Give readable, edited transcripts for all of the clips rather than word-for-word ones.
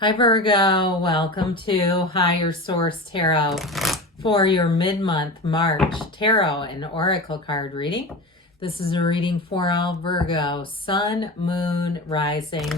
Hi Virgo, welcome to Higher Source Tarot for your mid-month March Tarot and Oracle card reading. This is a reading for all Virgo, Sun, Moon, Rising,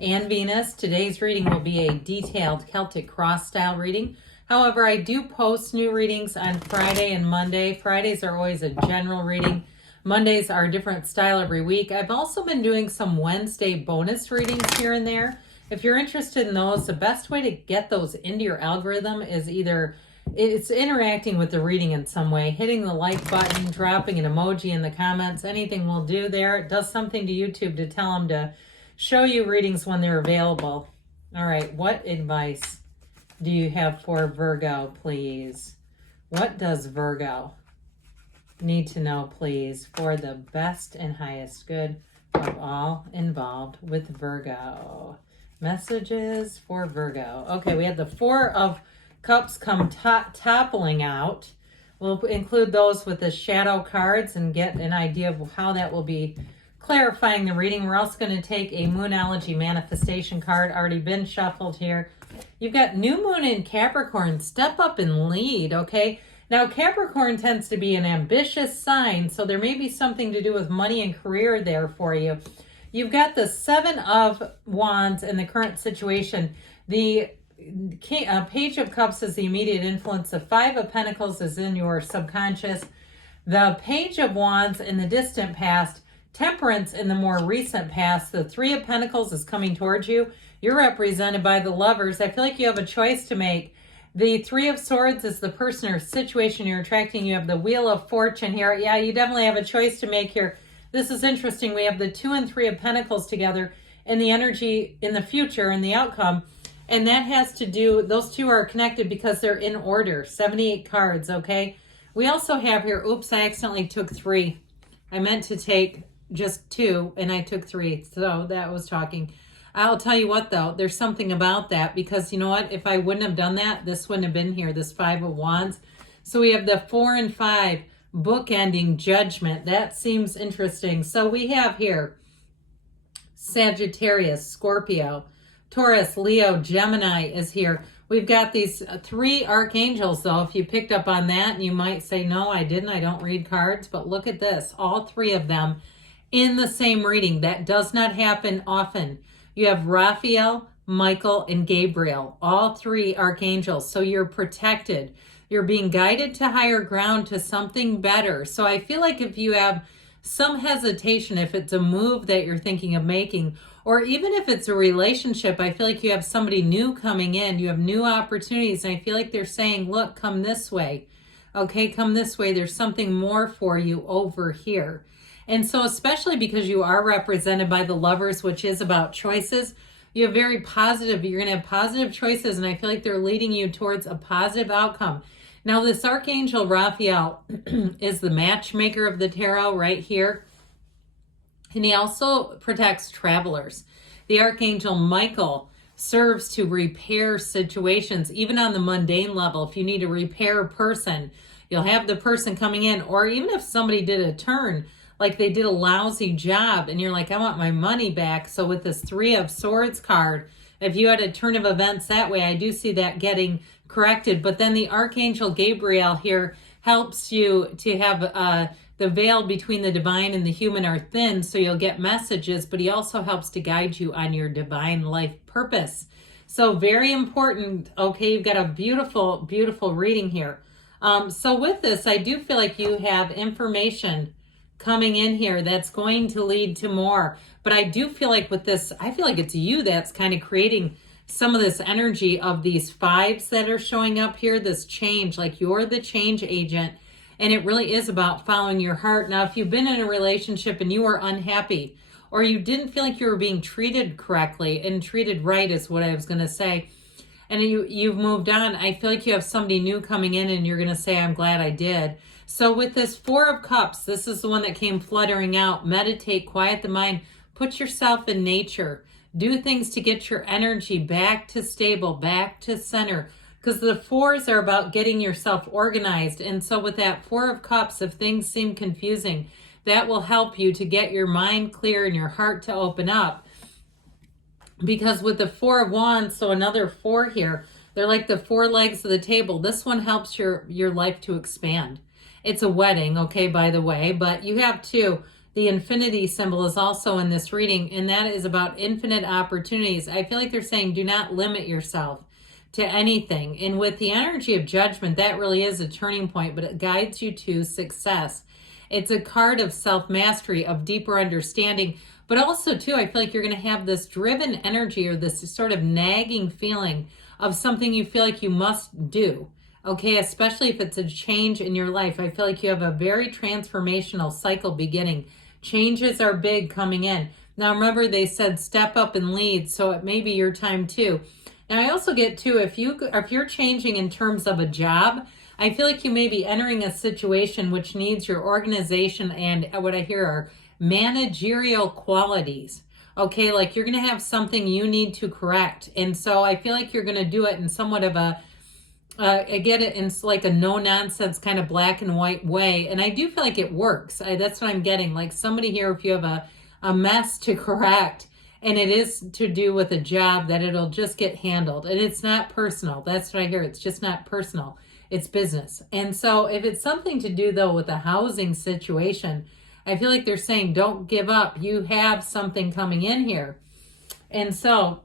and Venus. Today's reading will be a detailed Celtic cross style reading. However, I do post new readings on Friday and Monday. Fridays are always a general reading. Mondays are a different style every week. I've also been doing some Wednesday bonus readings here and there. If you're interested in those, the best way to get those into your algorithm is either it's interacting with the reading in some way, hitting the like button, dropping an emoji in the comments, anything will do there. It does something to YouTube to tell them to show you readings when they're available. All right, what advice do you have for Virgo, please? What does Virgo need to know, please, for the best and highest good of all involved with Virgo? Messages for Virgo. Okay, we had the Four of Cups come toppling out. We'll include those with the shadow cards and get an idea of how that will be clarifying the reading. We're also going to take a Moonology manifestation card, already been shuffled here. You've got New Moon in Capricorn. Step up and lead, okay? Now, Capricorn tends to be an ambitious sign, so there may be something to do with money and career there for you. You've got the Seven of Wands in the current situation. The Page of Cups is the immediate influence. The Five of Pentacles is in your subconscious. The Page of Wands in the distant past. Temperance in the more recent past. The Three of Pentacles is coming towards you. You're represented by the Lovers. I feel like you have a choice to make. The Three of Swords is the person or situation you're attracting. You have the Wheel of Fortune here. Yeah, you definitely have a choice to make here. This is interesting. We have the Two and Three of Pentacles together and the energy in the future and the outcome. And that has to do, those two are connected because they're in order. 78 cards, okay? We also have here, oops, I accidentally took 3. I meant to take just 2 and I took 3. So that was talking. I'll tell you what though, there's something about that because you know what? If I wouldn't have done that, this wouldn't have been here, this Five of Wands. So we have the 4 and 5. Bookending Judgment. That seems interesting. So we have here Sagittarius, Scorpio, Taurus, Leo, Gemini is here. We've got these 3 archangels though. If you picked up on that, you might say, no, I didn't. I don't read cards. But look at this. All 3 of them in the same reading. That does not happen often. You have Raphael, Michael, and Gabriel. All 3 archangels. So you're protected. You're being guided to higher ground, to something better. So I feel like if you have some hesitation, if it's a move that you're thinking of making, or even if it's a relationship, I feel like you have somebody new coming in. You have new opportunities. And I feel like they're saying, look, come this way. Okay, come this way. There's something more for you over here. And so especially because you are represented by the Lovers, which is about choices, you have very positive, you're going to have positive choices. And I feel like they're leading you towards a positive outcome. Now, this Archangel Raphael is the matchmaker of the tarot right here. And he also protects travelers. The Archangel Michael serves to repair situations, even on the mundane level. If you need to repair a person, you'll have the person coming in. Or even if somebody did a turn, like they did a lousy job, and you're like, I want my money back. So with this Three of Swords card, if you had a turn of events that way, I do see that getting corrected. But then the Archangel Gabriel here helps you to have the veil between the divine and the human are thin, so you'll get messages, but he also helps to guide you on your divine life purpose. So very important. Okay, you've got a beautiful, beautiful reading here. So with this, I do feel like you have information coming in here that's going to lead to more. But I do feel like with this, I feel like it's you that's kind of creating some of this energy of these 5s that are showing up here, this change, like you're the change agent. And it really is about following your heart. Now, if you've been in a relationship and you are unhappy, or you didn't feel like you were being treated correctly and treated right is what I was going to say, and you've moved on, I feel like you have somebody new coming in and you're going to say, I'm glad I did. So with this Four of Cups, this is the one that came fluttering out. Meditate, quiet the mind, put yourself in nature. Do things to get your energy back to stable, back to center. Because the 4s are about getting yourself organized. And so with that Four of Cups, if things seem confusing, that will help you to get your mind clear and your heart to open up. because with the Four of Wands, so another four here, they're like the four legs of the table. This one helps your life to expand. It's a wedding, okay, by the way, but you have two. The infinity symbol is also in this reading, and that is about infinite opportunities. I feel like they're saying do not limit yourself to anything. And with the energy of judgment, that really is a turning point, but it guides you to success. It's a card of self-mastery, of deeper understanding, but also too, I feel like you're going to have this driven energy or this sort of nagging feeling of something you feel like you must do. Okay, especially if it's a change in your life. I feel like you have a very transformational cycle beginning. Changes are big coming in. Now remember, they said step up and lead, so it may be your time too. Now I also get too, if you're changing in terms of a job, I feel like you may be entering a situation which needs your organization and what I hear are managerial qualities. Okay, like you're going to have something you need to correct. And so I feel like you're going to do it in somewhat of a, I get it in like a no-nonsense kind of black and white way. And I do feel like it works. That's what I'm getting. Like somebody here, if you have a mess to correct, and it is to do with a job, that it'll just get handled. And it's not personal. That's what I hear. It's just not personal. It's business. And so if it's something to do, though, with a housing situation, I feel like they're saying don't give up. You have something coming in here. And so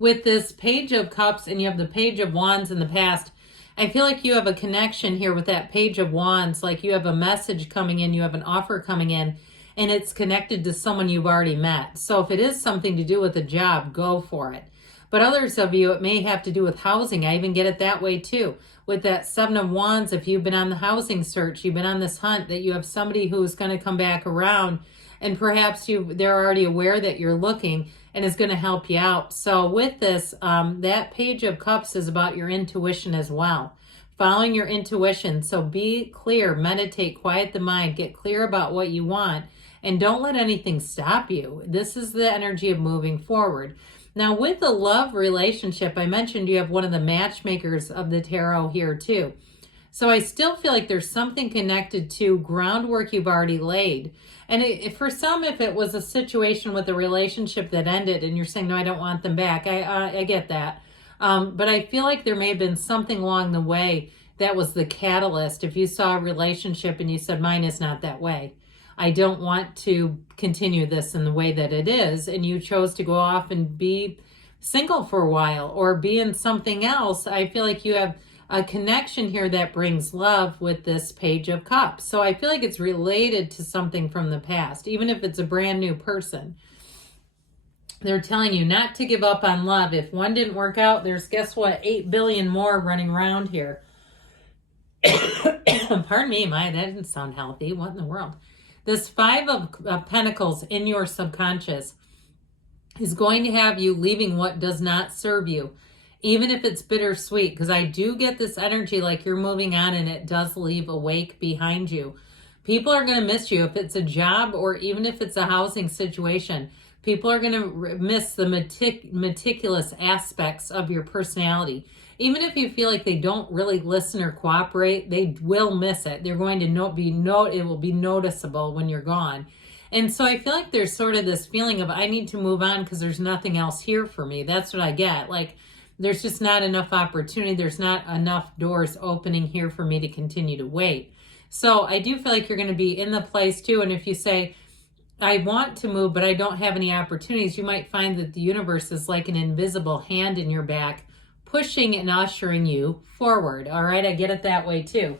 with this Page of Cups and you have the Page of Wands in the past, I feel like you have a connection here with that Page of Wands. Like you have a message coming in, you have an offer coming in, and it's connected to someone you've already met. So if it is something to do with a job, go for it. But others of you, it may have to do with housing. I even get it that way too. With that Seven of Wands, if you've been on the housing search, you've been on this hunt, that you have somebody who's going to come back around, and perhaps they're already aware that you're looking and is going to help you out. So with this, that Page of Cups is about your intuition as well. Following your intuition. So be clear, meditate, quiet the mind, get clear about what you want, and don't let anything stop you. This is the energy of moving forward. Now with the love relationship, I mentioned you have one of the matchmakers of the tarot here too. So I still feel like there's something connected to groundwork you've already laid. And for some, if it was a situation with a relationship that ended and you're saying, no, I don't want them back, I get that. But I feel like there may have been something along the way that was the catalyst. If you saw a relationship and you said, mine is not that way, I don't want to continue this in the way that it is, and you chose to go off and be single for a while or be in something else, I feel like you have a connection here that brings love with this Page of Cups. So I feel like it's related to something from the past, even if it's a brand new person. They're telling you not to give up on love. If one didn't work out, there's, guess what, 8 billion more running around here. Pardon me, that didn't sound healthy. What in the world? This Five of Pentacles in your subconscious is going to have you leaving what does not serve you, even if it's bittersweet, because I do get this energy like you're moving on and it does leave a wake behind you. People are going to miss you. If it's a job or even if it's a housing situation, people are going to miss the meticulous aspects of your personality. Even if you feel like they don't really listen or cooperate, they will miss it. They're going to it will be noticeable when you're gone. And so I feel like there's sort of this feeling of I need to move on because there's nothing else here for me. That's what I get. Like there's just not enough opportunity. There's not enough doors opening here for me to continue to wait. So I do feel like you're going to be in the place too. And if you say, I want to move, but I don't have any opportunities, you might find that the universe is like an invisible hand in your back, pushing and ushering you forward. All right, I get it that way too.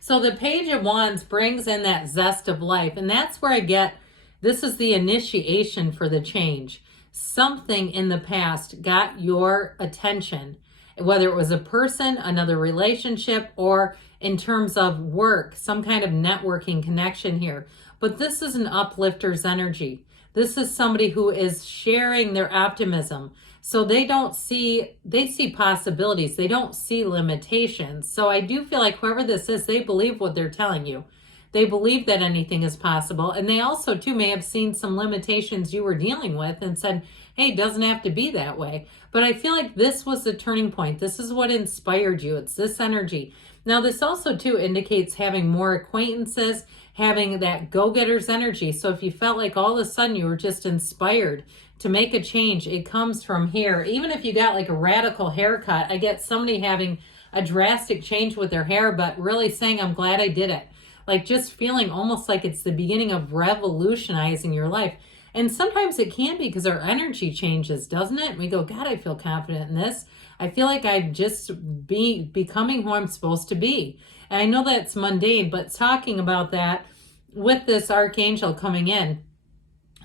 So the Page of Wands brings in that zest of life, and that's where I get, this is the initiation for the change. Something in the past got your attention, whether it was a person, another relationship, or in terms of work, some kind of networking connection here. But this is an uplifter's energy. This is somebody who is sharing their optimism. So they see possibilities. They don't see limitations. So I do feel like whoever this is, they believe what they're telling you. They believe that anything is possible. And they also, too, may have seen some limitations you were dealing with and said, hey, it doesn't have to be that way. But I feel like this was the turning point. This is what inspired you. It's this energy. Now, this also, too, indicates having more acquaintances, having that go-getter's energy. So if you felt like all of a sudden you were just inspired to make a change, it comes from here. Even if you got like a radical haircut, I get somebody having a drastic change with their hair, but really saying, I'm glad I did it. Like just feeling almost like it's the beginning of revolutionizing your life. And sometimes it can be because our energy changes, doesn't it? We go, God, I feel confident in this. I feel like I'm just becoming who I'm supposed to be. And I know that's mundane, but talking about that with this Archangel coming in,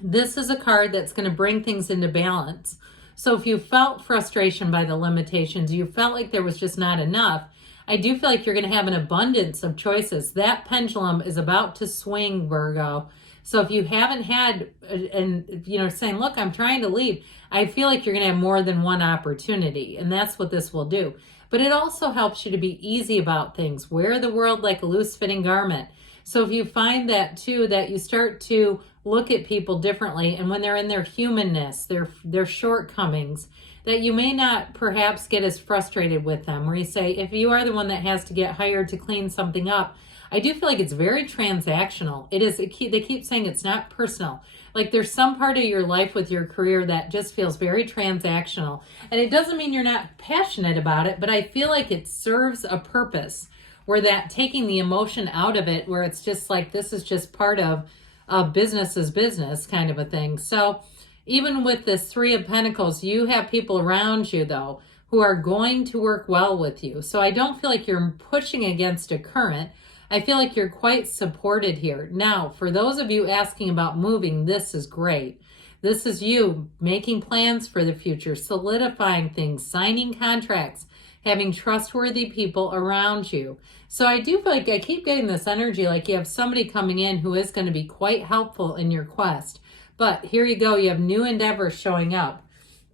this is a card that's going to bring things into balance. So if you felt frustration by the limitations, you felt like there was just not enough, I do feel like you're going to have an abundance of choices. That pendulum is about to swing, Virgo. So if you haven't had, and saying, look, I'm trying to leave, I feel like you're going to have more than one opportunity. And that's what this will do. But it also helps you to be easy about things. Wear the world like a loose fitting garment. So if you find that too, that you start to look at people differently, and when they're in their humanness, their shortcomings, that you may not perhaps get as frustrated with them, where you say, if you are the one that has to get hired to clean something up, I do feel like it's very transactional. They keep saying it's not personal. Like there's some part of your life with your career that just feels very transactional. And it doesn't mean you're not passionate about it, but I feel like it serves a purpose where that taking the emotion out of it, where it's just like, this is just part of business is business kind of a thing. So even with this Three of Pentacles, you have people around you though, who are going to work well with you. So I don't feel like you're pushing against a current. I feel like you're quite supported here. Now, for those of you asking about moving, this is great. This is you making plans for the future, solidifying things, signing contracts, having trustworthy people around you. So I do feel like I keep getting this energy like you have somebody coming in who is going to be quite helpful in your quest. But here you go. You have new endeavors showing up.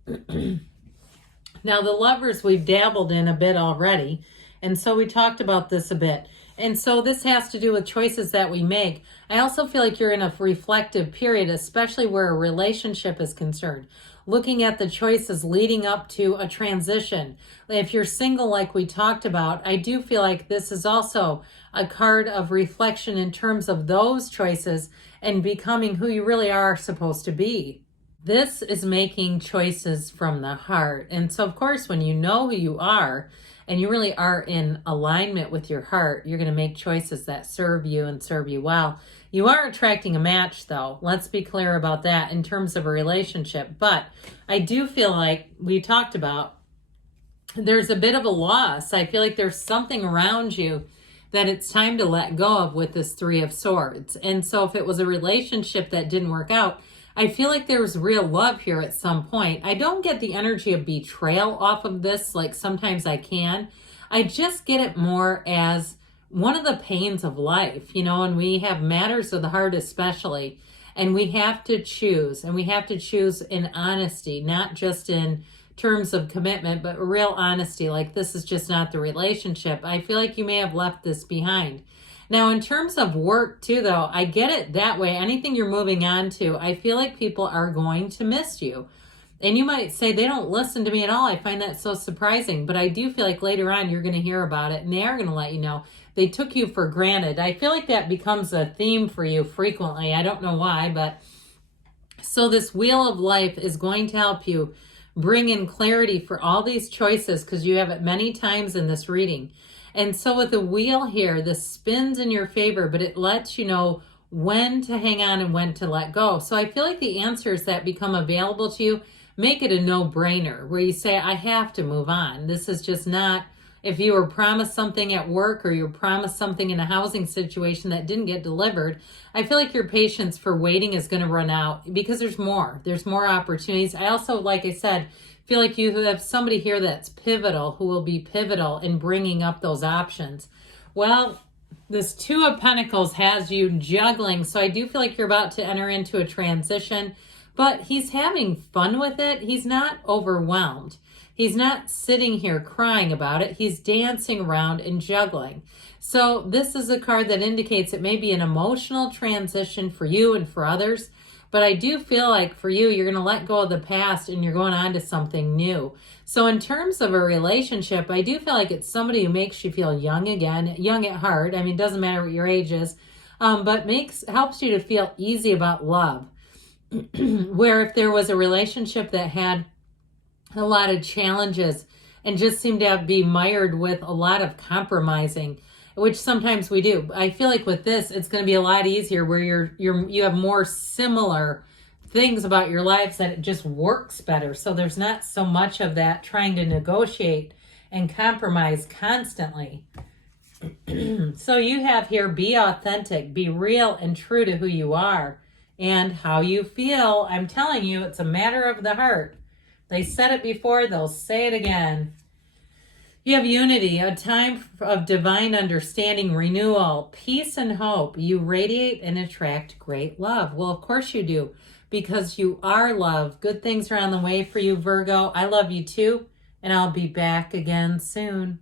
Now, the Lovers we've dabbled in a bit already. And so we talked about this a bit. And so this has to do with choices that we make. I also feel like you're in a reflective period, especially where a relationship is concerned. Looking at the choices leading up to a transition. If you're single, like we talked about, I do feel like this is also a card of reflection in terms of those choices and becoming who you really are supposed to be. This is making choices from the heart. And so, of course, when you know who you are, and you really are in alignment with your heart, you're going to make choices that serve you and serve you well. You are attracting a match, though. Let's be clear about that in terms of a relationship. But I do feel like we talked about there's a bit of a loss. I feel like there's something around you that it's time to let go of with this Three of Swords. And so if it was a relationship that didn't work out, I feel like there's real love here at some point. I don't get the energy of betrayal off of this, like sometimes I can. I just get it more as one of the pains of life, and we have matters of the heart especially, and we have to choose, and we have to choose in honesty, not just in terms of commitment, but real honesty, like this is just not the relationship. I feel like you may have left this behind. Now, in terms of work too, though, I get it that way. Anything you're moving on to, I feel like people are going to miss you. And you might say, they don't listen to me at all. I find that so surprising. But I do feel like later on, you're going to hear about it. And they are going to let you know. They took you for granted. I feel like that becomes a theme for you frequently. I don't know why. But so this wheel of life is going to help you bring in clarity for all these choices, because you have it many times in this reading. And so with the wheel here, this spins in your favor, but it lets you know when to hang on and when to let go. So I feel like the answers that become available to you make it a no-brainer, where you say, I have to move on. This is just not, if you were promised something at work or you were promised something in a housing situation that didn't get delivered, I feel like your patience for waiting is going to run out, because there's more opportunities. I also, like I said, feel like you have somebody here that's pivotal, who will be pivotal in bringing up those options. Well, this Two of Pentacles has you juggling, so I do feel like you're about to enter into a transition, but he's having fun with it. He's not overwhelmed. He's not sitting here crying about it. He's dancing around and juggling. So this is a card that indicates it may be an emotional transition for you and for others. But I do feel like for you, you're going to let go of the past and you're going on to something new. So in terms of a relationship, I do feel like it's somebody who makes you feel young again, young at heart. I mean, it doesn't matter what your age is, but helps you to feel easy about love. Where if there was a relationship that had a lot of challenges and just seemed to be mired with a lot of compromising, which sometimes we do. I feel like with this, it's going to be a lot easier where you have more similar things about your lives that it just works better. So there's not so much of that trying to negotiate and compromise constantly. So you have here, be authentic, be real and true to who you are and how you feel. I'm telling you, it's a matter of the heart. They said it before, they'll say it again. You have unity, a time of divine understanding, renewal, peace, and hope. You radiate and attract great love. Well, of course you do, because you are love. Good things are on the way for you, Virgo. I love you too, and I'll be back again soon.